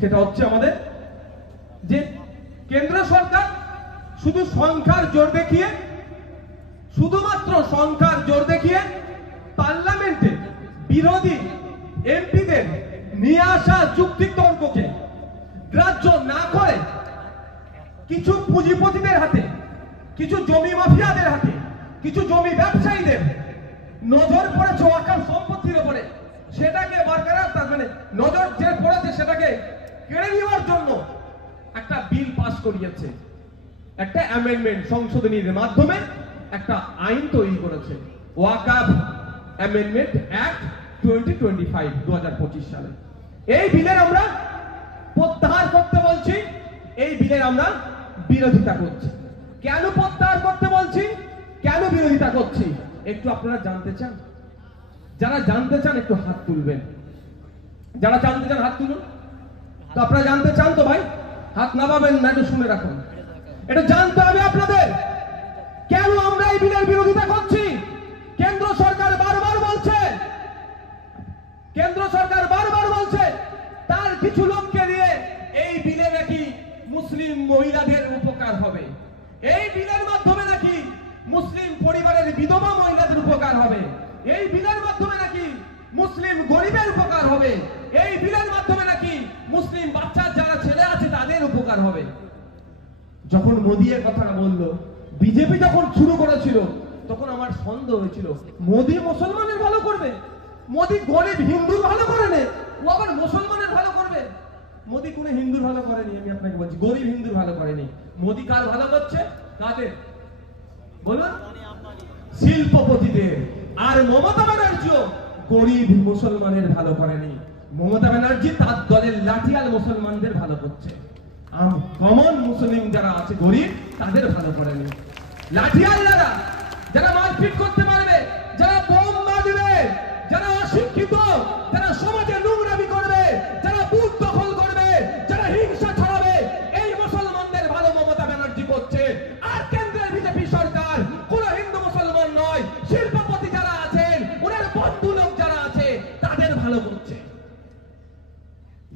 সেটা হচ্ছে আমাদের যে কেন্দ্র সরকার শুধু সংখ্যার জোর দেখিয়ে, শুধুমাত্র সংখ্যার জোর দেখিয়ে পার্লামেন্টে বিরোধী এমপিদের নিয়ে আসা যুক্তি তর্ককে গ্রাহ্য না করে কিছু পুঁজিপতিদের হাতে, কিছু জমি মাফিয়াদের হাতে, কিছু জমি ব্যবসায়ীদের নজর পড়েছে ওয়াকফ সম্পত্তির উপরে, সেটাকে বরকরার, তার মানে নজর যে পড়েছে সেটাকে কেড়ে নেওয়ার জন্য একটা বিল পাস করিয়েছে, একটা অ্যামেন্ডমেন্ট সংশোধনীর মাধ্যমে একটা আইন তৈরি করেছে, ওয়াকফ অ্যামেন্ডমেন্ট অ্যাক্ট 2025 সালে। এই বিলের আমরা প্রত্যাহার করতে বলছি, এই বিলের আমরা বিরোধিতা করছি। কেন প্রত্যাহার করতে বলছি, কেন বিরোধিতা করছি, একটু আপনারা জানতে চান? যারা জানতে চান একটু হাত তুলবেন, যারা জানতে চান হাত তুলুন। তো আপনারা জানতে চান তো ভাই, হাত নামাবেন না, একটু শুনে রাখুন। এটা জানতে হবে আপনাদের কেন আমরা এই বিলের বিরোধিতা করছি। কেন্দ্র সরকার বারবার বলছে, কেন্দ্র সরকার বারবার বলছে তার কিছু লোককে দিয়ে এই বিলে নাকি মুসলিম মহিলাদের উপকার হবে, এই বিলের মাধ্যমে নাকি মুসলিম পরিবারের বিধবা মহিলাদের উপকার হবে, এই বিলের মাধ্যমে নাকি মুসলিম গরিবের উপকার হবে, এই বিলের মাধ্যমে নাকি মুসলিম বাচ্চার যারা ছেলে আছে তাদের উপকার হবে। যখন মোদী এর কথাটা বললো, বিজেপি যখন শুরু করেছিল, তখন আমার সন্দেহ হয়েছিল মোদী মুসলমানের ভালো করবে, মোদী গরিব হিন্দুর ভালো করে না, ও আবার মুসলমানের ভালো করবে। মোদী কোনো হিন্দুর ভালো করেনি, আমি আপনাকে বলছি, গরিব হিন্দুর ভালো করেনি। মোদী কার ভালো করছে? কাদের বলুন? শিল্পপতিদের। আর মমতা ব্যানার্জিও গরিব মুসলমানের ভালো করেনি, মমতা ব্যানার্জি তার দলের লাঠিয়াল মুসলমানদের ভালো করছে, কমন মুসলিম যারা আছে গরিব তাদের ভালো করেনি। লাঠিয়াল যারা মারপিট করতে পারবে, যারা বোম মারবে, যারা অশিক্ষিত, যারা সমাজে নোংরামি করবে, যারা বুথ দখল করবে, যারা হিংসা ছড়াবে, এই মুসলমানদের ভালো মমতা ব্যানার্জি করছে। আর কেন্দ্রের বিজেপি সরকার কোন হিন্দু মুসলমান নয়, শিল্পপতি যারা আছেন, ওনার বন্ধু লোক যারা আছে তাদের ভালো করছে।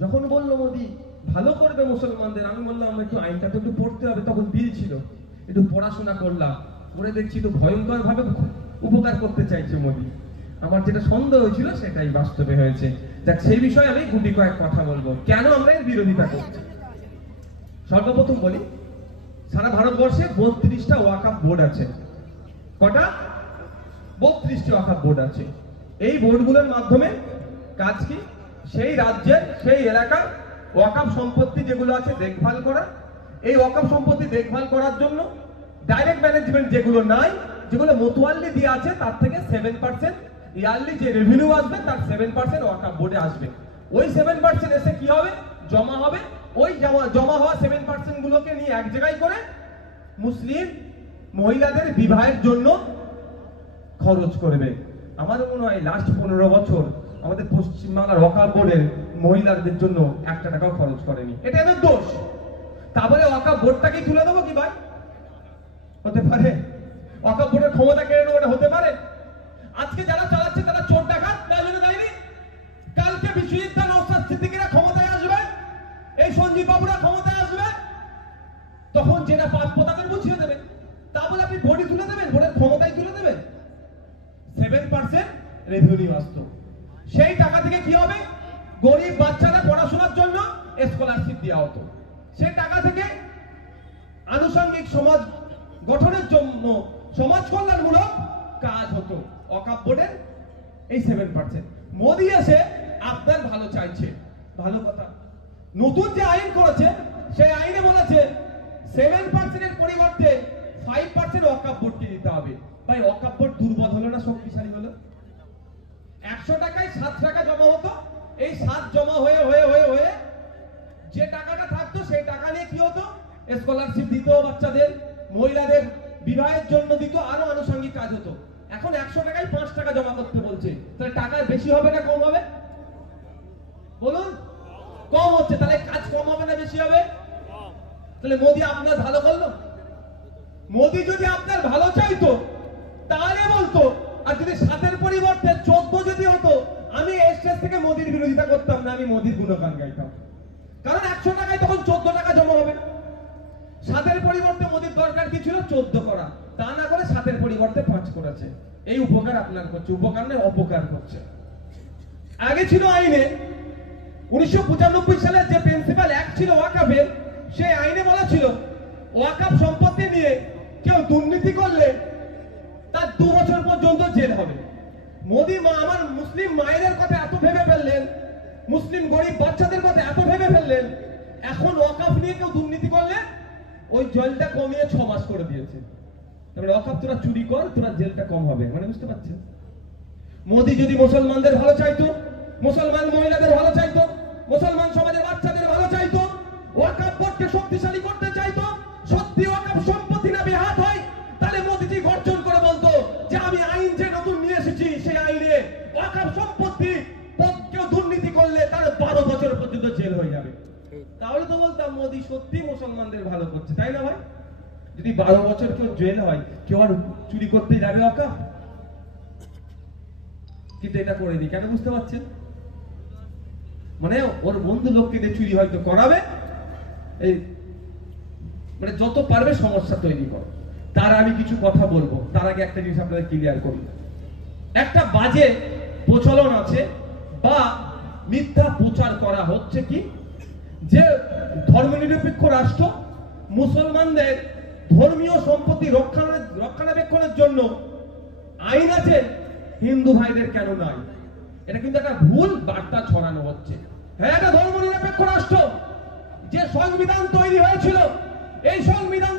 যখন বললো মোদী ভালো করবে মুসলমানদের, আমি বললাম আমরা একটু আইনটা তো একটু পড়তে হবে, তখন বিল ছিল, একটু পড়াশোনা করলাম, করে দেখছি তো ভয়ঙ্কর ভাবে উপকার করতে চাইছে মোদী। আমার যেটা সন্দেহ হয়েছিল সেটাই বাস্তবে হয়েছে। যাক, সেই বিষয়ে আমি গুটি কয়েক কথা বলবো, কেন আমরা এর বিরোধিতা করছি। সর্বপ্রথম বলি, সারা ভারতবর্ষে 32টা ওয়াকফ বোর্ড আছে। কটা? 32টি ওয়াকফ বোর্ড আছে। এই বোর্ডগুলোর মাধ্যমে কাজ কি? সেই রাজ্যের, সেই এলাকার ওয়াকফ সম্পত্তি যেগুলো আছে দেখভাল করা। এই ওয়াকফ সম্পত্তি দেখভাল করার জন্য ডাইরেক্ট ম্যানেজমেন্ট যেগুলো নাই, যেগুলো মতোয়াল্লি দিয়ে আছে, তার থেকে 7% ইয়ারলি যে রেভিনিউ আসবে তার 7% ওয়াকফ বোর্ডে আসবে। ওই 7% এসে কি হবে? জমা হবে। ওই জমা হওয়া 7% গুলোকে নিয়ে এক জায়গায় করে মুসলিম মহিলাদের বিবাহের জন্য খরচ করবে। আমার মনে হয় লাস্ট 15 বছর আমাদের পশ্চিমবাংলার ওয়াকফ বোর্ডের মহিলাদের জন্য 1 টাকাও খরচ করেনি। এটা এদের দোষ। তারপরে ওয়াকফ বোর্ডটাকে তুলে দেবো কি ভাই? হতে পারে? ওয়াকফ বোর্ডের ক্ষমতা কেড়ে নেবো, এটা হতে পারে? আজকে যারা চালাচ্ছে তারা চোর ডাকাত, তাই জন্য দেয়নি। কালকে বিশ্বজিৎ দা, নওশাদ সিদ্দিকীরা ক্ষমতায় আসবে, এই সঞ্জীব বাবুরা ক্ষমতায় আসবে, তখন যেটা প্রাপ্য তাদের বুঝিয়ে দেবে। তা বলে আপনি বোর্ডই তুলে দেবেন, বোর্ডের ক্ষমতায় তুলে দেবেন? 7% রেভিনিউ আসতো, সেই টাকা থেকে কি হবে? গরিব বাচ্চাদের পড়াশোনার জন্য স্কলারশিপ দেওয়া হতো। সেই টাকা থেকে আনুষঙ্গিক সমাজ গঠনের জন্য সমাজ কল্যাণমূলক কাজ হতো। ওয়াকফ বোর্ডের এই 7%। মোদী এসে আপনার ভালো চাইছে, ভালো কথা। নতুন যে আইন করেছে সেই আইনে বলেছে 7% এর পরিবর্তে 5% ওয়াকফ বোর্ডকে দিতে হবে। ভাই, ওয়াকফ বোর্ড দুর্বল হলো না শক্তিশালী হলো? 100 টাকায় 7 টাকা জমা হতো, এই 7 জমা হয়ে হয়ে হয়ে হয়ে যে টাকাটা থাকতো সেই টাকা নিয়ে কি হতো? স্কলারশিপ দিত বাচ্চাদের, মহিলাদের বিবাহের জন্য দিত, আরো আনুষঙ্গিক কাজ হতো। এখন 100 টাকায় 5 টাকা জমা করতে বলছে, তাহলে টাকা বেশি হবে না কম হবে? বলুন, কম হচ্ছে। তাহলে কাজ কম হবে না বেশি হবে? তাহলে মোদী আপনার ভালো করলো? মোদী যদি আপনার ভালো চাইতো তাহলে বলতো, আর যদি 7-এর পরিবর্তে 14 যদি হতো, আমি এই স্টেজ থেকে মোদীর বিরোধিতা করতাম না, আমি মোদীর গুণগান গাইতাম। কারণ 100 টাকায় তখন 14 টাকা জমা হবে। 7-এর পরিবর্তে মোদির দরকার কি ছিল? 14 করা, তা না করে 7-এর পরিবর্তে 5 করেছে। এই উপকার আপনার করছে, উপকার নয় অপকার করছে। আগে ছিল আইনে 1995 সালে যে প্রিন্সিপাল অ্যাক্ট ছিল ওয়াকাফের, সেই আইনে বলা ছিল ওয়াকাফ সম্পত্তি নিয়ে কেউ দুর্নীতি করলে তার 2 বছর পর্যন্ত জেল হবে। মোদি আমার মুসলিম মায়েদের কথা এত ভেবে ফেললেন, মুসলিম গরিব বাচ্চাদের কথা এত ভেবে ফেললেন, এখন ওয়াকাফ নিয়ে কেউ দুর্নীতি করলে ওই জেলটা কমিয়ে 6 মাস করে দিয়েছে। তারপরে ওয়াকাফ তোরা চুরি কর, তোরা জেলটা কম হবে, মানে বুঝতে পারছেন? মোদি যদি মুসলমানদের ভালো চাইতো, মুসলমান মহিলাদের ভালো চাইতো, মুসলমান সমাজের বাচ্চাদের ভালো চাইতো, ওয়াকাফ বোর্ডকে শক্তিশালী করতে চাইতো, সত্যি ওয়াকাফ সম্পত্তি না বেহাত হয়, তাহলে মোদিজি গর্জন করে বলতো যে আমি আইন যে নতুন নিয়ে এসেছি সেই আইনে ওয়াকাফ সম্পত্তি কেউ দুর্নীতি করলে তার 12 বছর পর্যন্ত জেল হয়ে যাবে। তাহলে তো বলতাম মোদি সত্যি মুসলমানদের ভালো করছে, তাই না ভাই? যদি 12 বছর কেউ জেল হয়, কেউ আর চুরি করতে যাবে ওয়াকাফ? কিন্তু এটা করে দিই কেন, বুঝতে পারছেন? মানে ওর বন্ধু লোককে দিয়ে চুরি হয়তো করাবে, এই মানে যত পারবে সমস্যা তৈরি করে। তার আমি কিছু কথা বলবো, তার আগে একটা জিনিস আপনাদের ক্লিয়ার করি। একটা বাজে প্রচলন আছে বা মিথ্যা প্রচার করা হচ্ছে কি, যে ধর্মনিরপেক্ষ রাষ্ট্র মুসলমানদের ধর্মীয় সম্পত্তি রক্ষণাবেক্ষণের জন্য আইন আছে, হিন্দু ভাইদের কেন নাই? এটা কিন্তু একটা ভুল বার্তা ছড়ানো হচ্ছে। হ্যাঁ, একটা ধর্মনিরপেক্ষ রাষ্ট্র, যে সংবিধান তৈরি হয়েছিল, এই সংবিধান